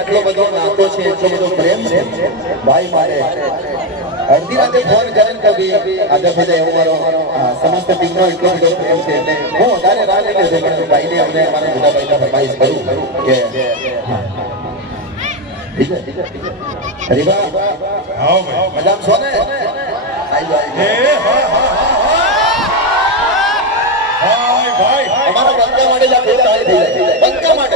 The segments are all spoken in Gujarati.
એટલો બધો નાતો છે, એટલો બધો પ્રેમ છે ભાઈ મારે અડધી રાતે ફોન કરે કદી આજે બધા એવો મારો સમસ્ત ટીમનો એટલો બધો પ્રેમ છે એટલે હું વધારે રાહ લઈને છે પણ ભાઈને અમને મારા મોટા ભાઈને ફરમાઈશ કરું કે રીબા આવો ભાઈ મજામ છો ને ભાઈ અમારા બંકા માટે જ આ તાળી થઈ જાય બંકા માટે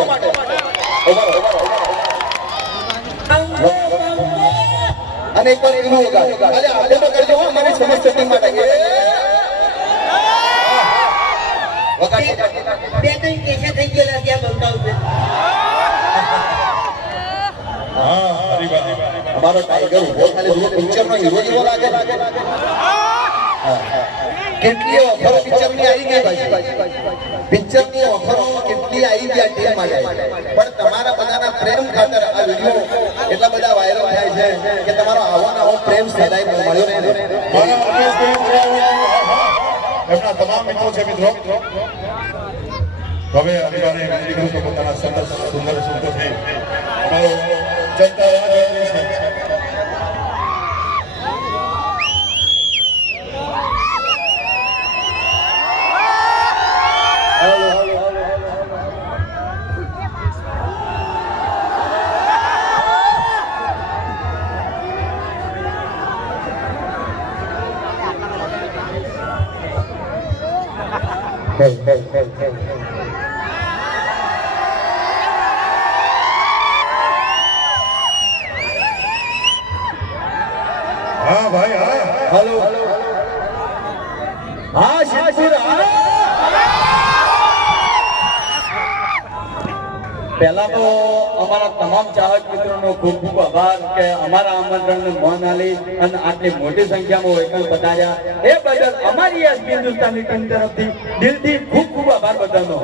અને એક વાર એવું હોગા અરે આજે તો કરજો અમારી સમસ્ત ટીમ માટે બે ત્રણ કેસે થઈ ગયેલા ત્યાં બંકા ઉપર અમારો ટાઈગર ઉભો ખાલી પિક્ચર નો હીરો જેવો લાગે કેટલી ઓફરો પિક્ચર ની આવી ગઈ ભાઈ પિક્ચર ની ઓફરો કેટલી આવી ગઈ આ ટીમ માટે પણ તમારા બધાના પ્રેમ ખાતર આ વિડિયો એટલા બધા વાયરલ થાય છે કે તમારો આવો ને આવો પ્રેમ સદાય મળ્યો રહે એમના તમામ મિત્રો છે મિત્રો હવે અનિવાર્ય વિનંતી કરું તો પોતાના સરસ સુંદર સંતોષી અમારો જનતા રાહ જોઈ રહી છે हाँ भाई हाँ हेलो हाँ शिवपुर पहला तो हमारा तमाम चाहक मित्रों नो खूब खूब आभार के हमारा आमंत्रण ने मान आली અને આટલી મોટી સંખ્યામાં વૈકલ્પ બતાવ્યા એ બદલ અમારી એસ હિન્દુસ્તાની ટીમ તરફથી દિલથી ખૂબ ખૂબ આભાર બધાનો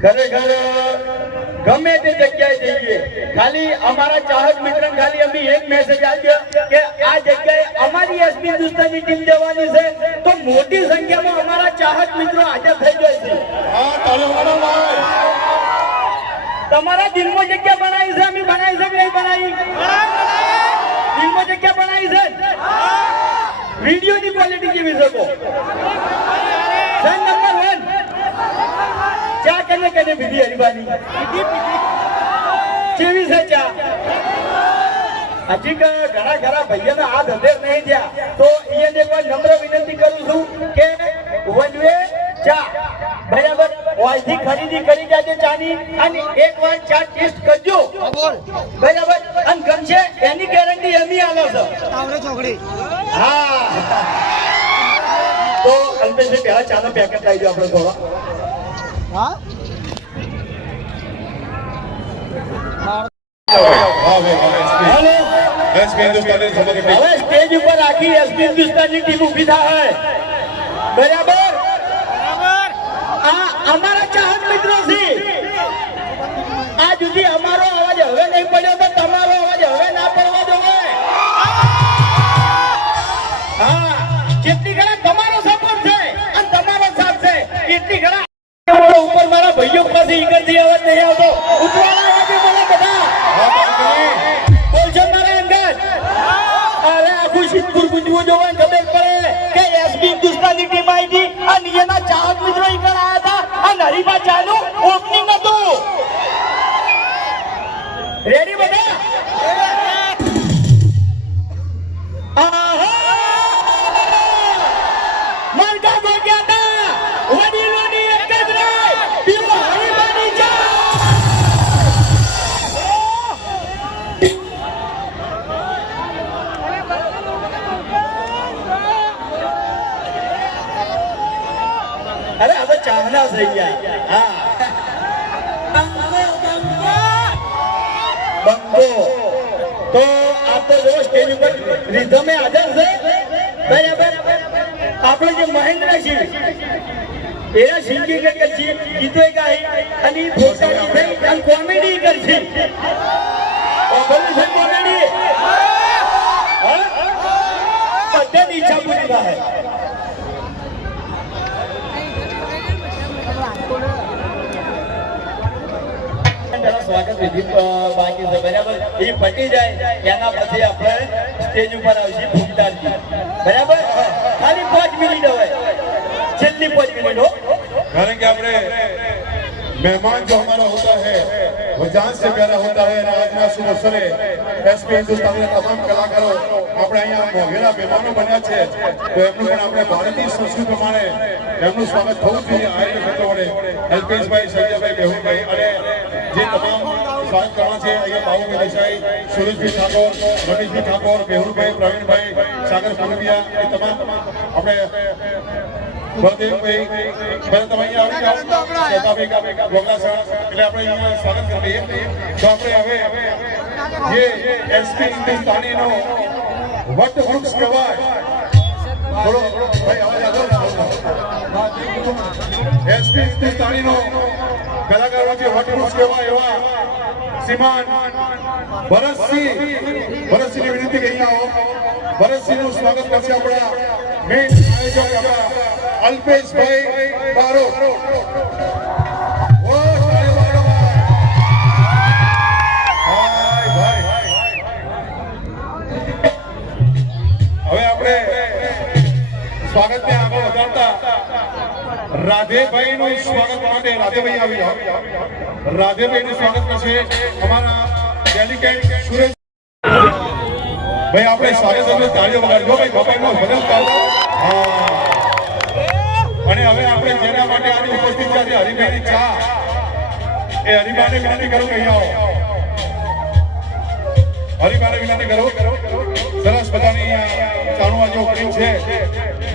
ખરેખર ગમે તે જગ્યાએ જઈએ ખાલી અમારા ચાહક મિત્રને ખાલી અમે એક મેસેજ આપ્યો કે આ જગ્યાએ અમારી એસ હિન્દુસ્તાની ટીમ જવાની છે તો મોટી સંખ્યામાં અમારા ચાહક મિત્રો હાજર થઈ જાય છે તમારા દિલમાં જગ્યા બનાવી છે અમે બનાવી છે કે નહીં બનાવી દિલમાં જગ્યા બનાવી છે વિડીયોની ક્વોલિટી કેવી છે કો નંબર 1 ચા કેને કેને વિધિ હરીબાની કેવી છે ચા હજી ઘણા ઘણા ભાઈઓના હાથ અંધેર નહીં થયા તો એને કોઈ નમ્ર વિનંતી કરું છું કે વનવે ચા બરાબર ઓયથી ખરીદી કરી જાજે ચાની અને એકવાર ચા ટેસ્ટ કરજો બરાબર અને ગમશે એની ગેરંટી એમી આલો છે આવરે ચોકડી હા તો અલ્પેશભાઈ પહેલા ચાનો પેકેટ લઈ જાઓ આપણે થોડા હા હવે સ્ટેજ ઉપર આખી એસપી હિન્દુસ્તાની ટીમ ઉભી થાય બરાબર આ અમારા ચાહક મિત્રો છે આ સુધી અમારો અવાજ હવે નહીં પડ્યો તો તમારો અવાજ હવે ના પડવા જોઈએ હા જેટલી ઘણા તમારો સપોર્ટ છે અને તમારો સાથ છે એટલી ઘણા ઉપર મારા ભાઈઓ પાસે ઈગરથી અવાજ નહીં આવતો ઉતવાળા અવાજે બોલો બધા બોલજો મારા અંગત અરે આખું શીતપુર ગુંજવું જોવાનું ખબર પડે કે એસબી હિન્દુસ્તાની ટીમ આવી હતી અને એના ચાહક મિત્રો ઈગર આવ્યા હતા અને હરીફા ચાનું ઓપનિંગ હતું રેડી બધા અરે આ તો ચાહના થઈ ગયા. હા બંકો તો આ તો જો સ્ટેજ ઉપર રિધમે હાજર છે બરાબર. આપણે જે મહેન્દ્રસિંહ એના સિંગિંગ કરશે, ગીતો ગાય અને ફોટાની થઈ અને કોમેડી કરશે. કોમેડી બધાની ઈચ્છા પૂરી થાય. સ્વાગત વિધિ બાકી છે બરાબર. એ પટી જાય એના પછી આપણે સ્ટેજ ઉપર આવશે ફૂમતાજી બરાબર. ખાલી 5 મિનિટ હવે, છેલ્લી 5 मिनट हो. कारण कि अपने मेहमान जो हमारा होता है वो जान से प्यारा होता है. आज शुभ अवसरे एसपी हिंदुस्तान तमाम कलाकारों આપણે અહીંયા મોઘેરા મહેમાનો બન્યા છે તો એમનું પણ આપણે ભારતીય સંસ્કૃતિ પ્રમાણે એમનું સ્વાગત થવું જોઈએ. આયોજક મિત્રો વડે અલ્પેશભાઈ, સંજયભાઈ, મેહુલભાઈ અને જે તમામ સ્વાગત કરવા છે અહીંયા બાબુભાઈ દેસાઈ, સુરેશભાઈ ઠાકોર, રમેશભાઈ ઠાકોર, મેહુલભાઈ, પ્રવીણભાઈ, સાગર પુરવિયા એ તમામ આપણે બળદેવભાઈ પહેલા તમે અહીંયા આવી જાઓ. શેતાભાઈ ગોગલાસણ એટલે આપણે અહીંયા સ્વાગત કરીએ. તો આપણે હવે જે એસપી હિન્દુસ્તાનીનો વટવૃક્ષ કહેવાય થોડો ભાઈ અવાજ આવ્યો. એસપી હિન્દુસ્તાનીનો કલાકારો જે વટવૃક્ષ કહેવાય એવા શ્રીમાન ભરતસિંહની વિનંતી કરી આવો. ભરતસિંહનું સ્વાગત કરશે આપણા મેઇન આયોજક આપણા અલ્પેશભાઈ બારોટ. હવે આપણે સ્વાગતને આગળ વધારતા રાધેભાઈનું સ્વાગત માટે રાધેભાઈ આવી જાઓ. રાધેભાઈનું સ્વાગત કરશે અમારા ડેલિગેટ સુરેશ ભાઈ. આપણે સ્વાગત એટલે તાળીઓ વગાડજો ભાઈ. બાપાનો ભજન કરતા. અને હવે આપણે જેના માટે આજે ઉપસ્થિત છે હરિભાઈની ચા, એ હરિભાઈને વિનંતી કરું કે અહીંયા આવો. હરિભાઈને વિનંતી કરો. સરસ બધાની ચાનું આજે ઓપનિંગ છે.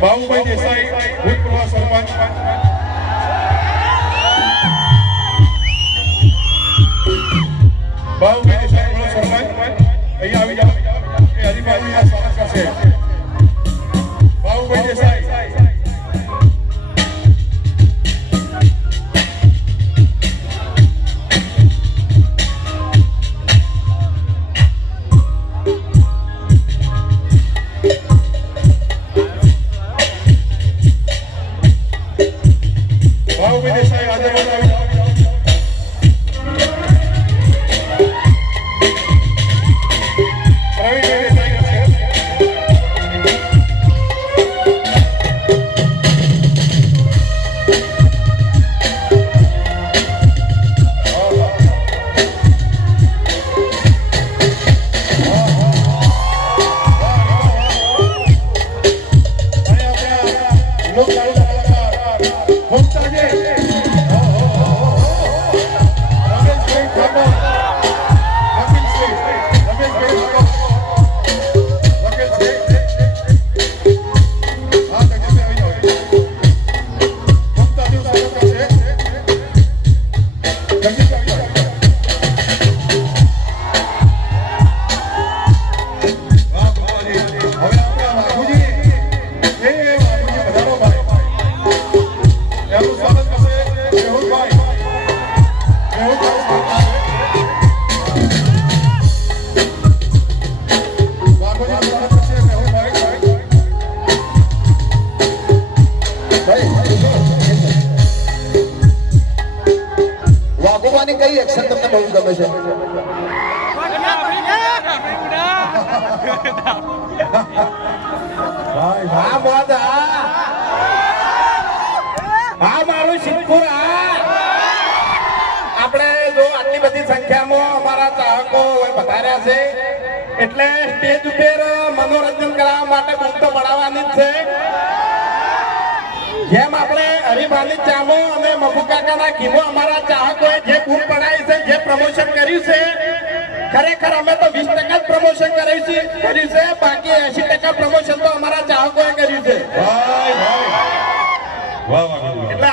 બાબુભાઈ દેસાઈ, ભૂતપૂર્વ સરપંચ, બાબુભાઈ દેસાઈ ભૂતપૂર્વ સરપંચ અહીંયા આવી જાઓ. એ હરિભાઈ સ્વાગત કરશે. બાબુભાઈ દેસાઈ વાગોવાની કઈ એક્શન તમને બહુ ગમે છે? હા મોદા, હા મારું શિવપુર. આપણે જો આટલી બધી સંખ્યામાં અમારા ચાહકો પધાર્યા છે એટલે સ્ટેજ ઉપર મનોરંજન કરવા માટે બૂમ તો પડાવવાની જ છે. જેમ આપણે હરિભાની ચામો અને મફુ કાકાના કીમો અમારા ચાહકોએ જે બૂમ પડાવી છે, જે પ્રમોશન કર્યું છે, ખરેખર અમે તો 20% જ પ્રમોશન કર્યું છે. બાકી 80% પ્રમોશન તો અમારા ચાહકોએ કર્યું છે. એટલે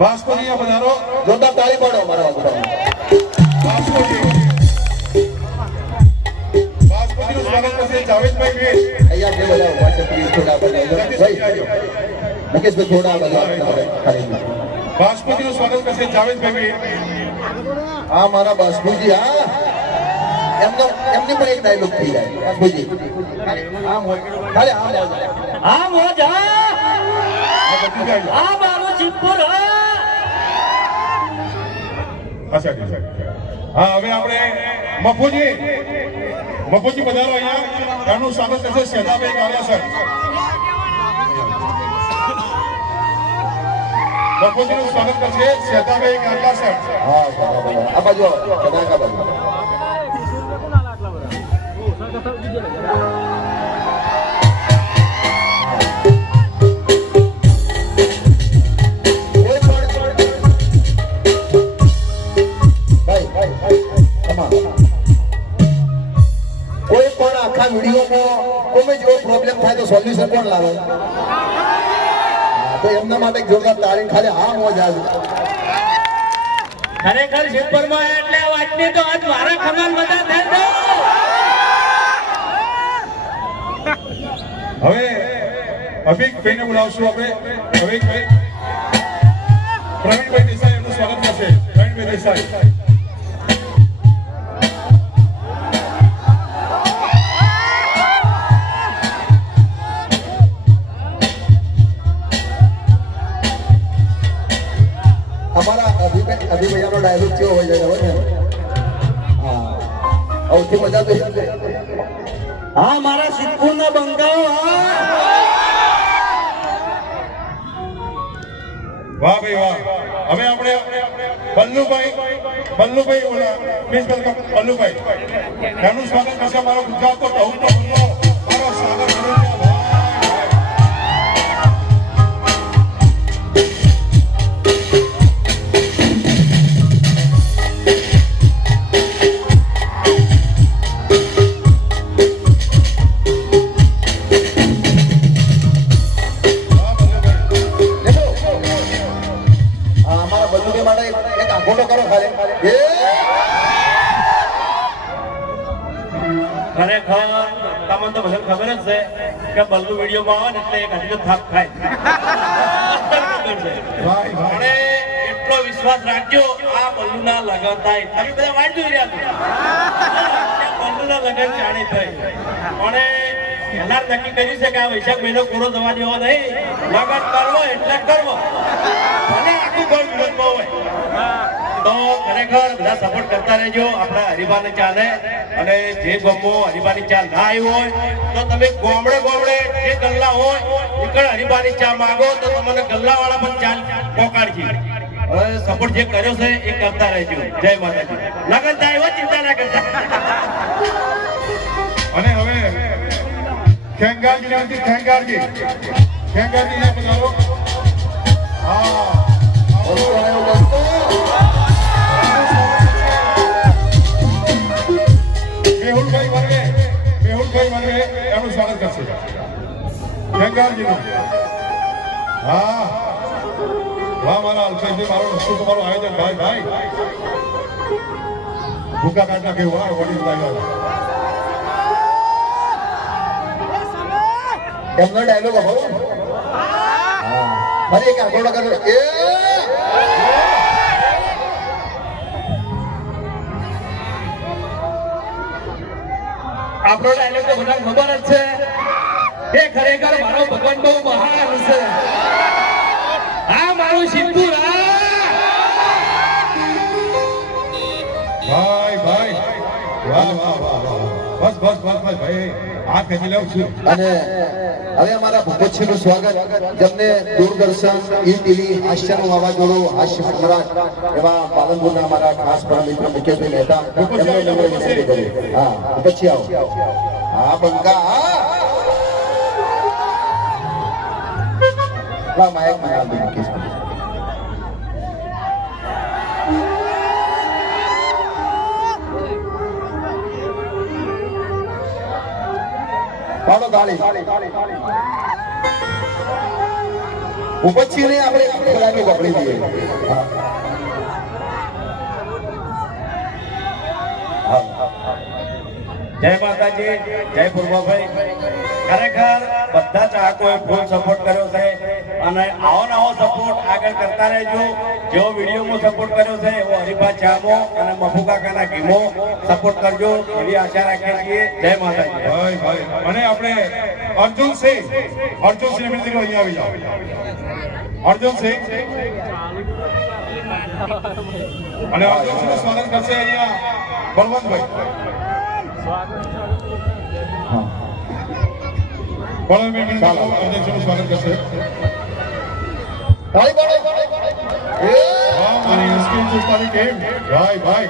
બાસ્કોજી અહીંયા પધારો. જોરદાર તાળી પાડો મારા વાગુભાઈ. બાસ્કોજીનું સ્વાગત કરશે જાવેદભાઈ વેદ. અહીંયા જે બધા ઉભા છે પ્લીઝ થોડા બધા જગદીશભાઈ ભાઈ આવજો. મુકેશભાઈ થોડા બધા ખાલી બાસ્કોજીનું સ્વાગત કરશે જાવેદભાઈ વેદ. હા મારા બાસ્કુજી હા એમની પણ એક ડાયલોગ થઈ જાય બાસ્કુજી ખાલી આ મોજા આ બધું જાય. આ મારું સિદ્ધપુર અચ્છા, અચ્છા. હા હવે આપણે મફુજી પધારો અહીંયા. એમનું સ્વાગત કરશે શેજાભાઈ કાલિયાસર. મફુજીનું સ્વાગત કરશે શેજાભાઈ કાલિયાસર. હા આ બાજુ કદાકા બાજુ કોઈ પણ આખા વિડીયોમાં કોઈ જેવો પ્રોબ્લેમ થાય તો સોલ્યુશન કોણ લાવે? તો એમના માટે એક જોરદાર તાળી ખાલી હા મોજ આવે. ખરેખર સિદ્ધપુરમાં એટલે વાતની તો આજ મારા ખમાન બધા થાય હવે અભિકભાઈને બોલાવશું આપણે. અભિકભાઈ પ્રવીણભાઈ દેસાઈ એમનું સ્વાગત કરશે. પ્રવીણભાઈ દેસાઈ. અમારા અભિભૈયાનો ડાયલોગ કેવો હોય છે ખબર છે? હા સૌથી મજા તો એ છે. હા મારા સિદ્ધપુરના બંગાઓ વાહ ભાઈ વાહ. હવે આપણે બલ્લુભાઈ પ્લીઝ વેલકમ બલ્લુભાઈ. એમનું સ્વાગત કરશે મારો ગુજરાતનો ટહુકો બલ્લો, મારો સાગર ભરૂચિયા ભાઈ. અમારા બલ્લુભાઈ માટે એક આંખોટો કરો ખાલી એ ખરેખર તમને તો બધા ખબર જ છે કે બલ્લુ વિડીયોમાં આવે ને એટલે એક હજી થાક ખાય ભાઈ ભાઈ અને એટલો વિશ્વાસ રાખજો આ બલ્લુના લગન થાય તમે બધા વાટ જોઈ રહ્યા છો બલ્લુના લગન જાણે થાય અને પહેલા નક્કી કર્યું છે કે આ વૈશાખ મહિનો પૂરો થવા દેવો નહીં લગન કરવો એટલે કરવો અને આખું ઘર વિરોધમાં હોય તો ખરેખર બધા સપોર્ટ કરતા રહેજો આપણા હરિભાની ચાલે અને જે ગમો હરિભાની ચા ના આવી હોય તો તમે ગોમડે જે ગલ્લા હોય નીકળ હરિભાની ચા માંગો તો તમને ગલ્લાવાળા પણ ચા પોકાડશે હવે સપોર્ટ જે કર્યો છે એ કરતા રહેજો. જય માતાજી. લગન થાય એવો ચિંતા ના કરતા. અને હવે ખેંગારજી નામથી ખેંગારજી અહીંયા પધારો. હા મેહુલભાઈ વર્ગે એમનું સ્વાગત કરશે ખેંગારજીનું. હા વાહ મારા અલ્પેશભાઈ, મારું શું તમારું આયોજન ભાઈ ભૂકા કાઢ નાખે વાહ વડીલ લાગ્યો. એમનો ડાયલોગ હતો ફરી એક આંખોટો કરો એ આપણો ડાયલોગ તો બધા ખબર જ છે એ ખરેખર મારો ભગવાન બહુ મહાન છે. આ મારું સિદ્ધપુર ભાઈ વાહ બસ ભાઈ આ ખેંચી લઉં છું. અને હવે અમારા ભૂપતસિંહનું સ્વાગત જેમને દૂરદર્શન ટીવી હાસ્યનું વાવાઝોડું હાસ્ય સમ્રાટ એવા પાલનપુરના અમારા ખાસ પરમ મિત્ર મુકેશભાઈ મહેતા એમનો નંબર વિનંતી કર્યો. હા પછી આવો હા બંકા હા માયક માં મુકેશભાઈ પાડો તાળી ઉપચ્છીને આપણે ખોલાવી પકડી દઈએ. જય માતાજી, જય પૂર્વાભાઈ. ખરેખર બધા ચાહકોએ ફૂલ સપોર્ટ કર્યો છે અને આવો નવો સપોર્ટ આગળ કરતા રહેજો. જેવો વિડીયોમાં સપોર્ટ કર્યો છે એવો હરિભા ચામો અને મફુ કાકાના ગીમો સપોર્ટ કરજો એવી આશા રાખીએ છીએ. જય માતાજી. ભાઈ ભાઈ અને આપણે અર્જુનસિંહ વિનંતી કરું અહીંયા આવી જાઓ. અર્જુનસિંહ અને અર્જુનસિંહનું સ્વાગત કરશે અહીંયા બળવંતભાઈ. બળવંતભાઈ અર્જુનસિંહનું સ્વાગત કરશે. તાળી પાડો. મારી એસપી હિન્દુસ્તાની ટીમ ભાઈ ભાઈ